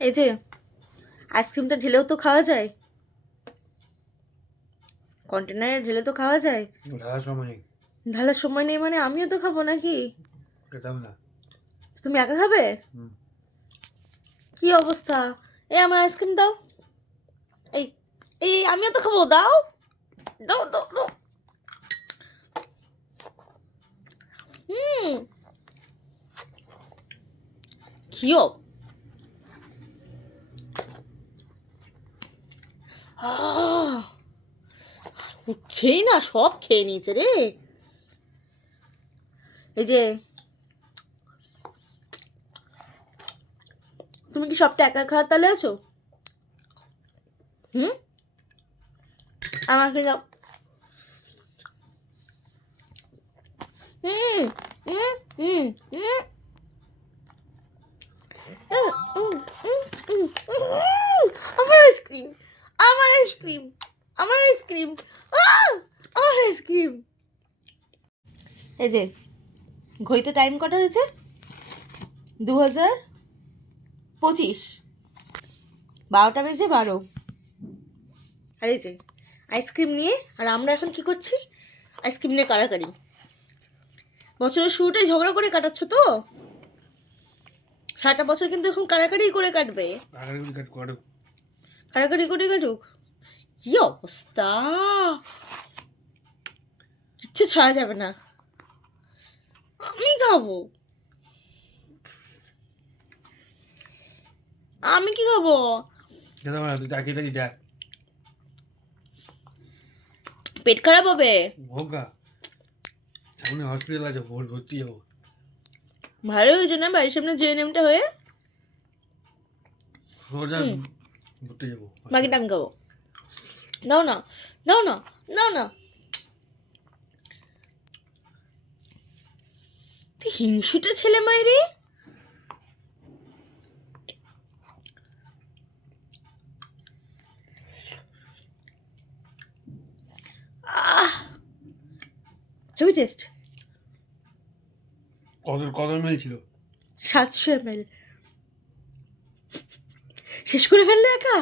এই যে আইসক্রিমটা ঢেলেও তো খাওয়া যায়, কন্টেনারে ঢেলে তো খাওয়া যায়। ঢালার সময় নেই মানে আমিও তো খাবো নাকি? তুমি একা খাবে? কি অবস্থা! এই আমার আইসক্রিম দাও। এই এই আমিও তো খাবো, দাও দাও দাও দাও। কিও উঠছেই না, সব খেয়ে নিয়েছে রে। এই যে তুমি কি সবটা একা খাওয়ার তালে আছো? আমাকে দাও। হুম হুম হুম হুম আমার আইসক্রিম, আমার আইসক্রিম, আমার আইসক্রিম, আমার আইসক্রিম। এই যে ঘড়িতে টাইম কটা হয়েছে? 2025, 12:12। আর এই যে আইসক্রিম নিয়ে, আর আমরা এখন কি করছি? আইসক্রিম নিয়ে কাড়াকাড়ি। বছরের শুরুটাই ঝগড়া করে কাটাচ্ছ তো? সারাটা বছর কিন্তু এখন কাড়াকাড়ি করে কাটবে। কাড়াকাড়ি করে কাটুক। কি অবস্থা! কিচ্ছু ছাড়া যাবে না। আমি খাবো, আমি কি খাবো? পেট খারাপ হবে। সামনে হসপিটাল আছে, ভর্তি যাবো। ভালো হয়েছে না বাড়ির সামনে জেএনএমটা হয়ে? সোজা ঘুরতে যাবো। বাকিটা আমি খাবো। দাও না, দাও না, দাও না। তুই হিংসুটে ছেলে মাইরে। Heavy taste. কত এমএল ছিল? 700 ml। শেষ করে ফেললে একা?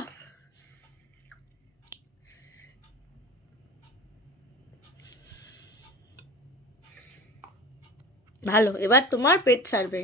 ভালো, এবার তোমার পেট ছাড়বে।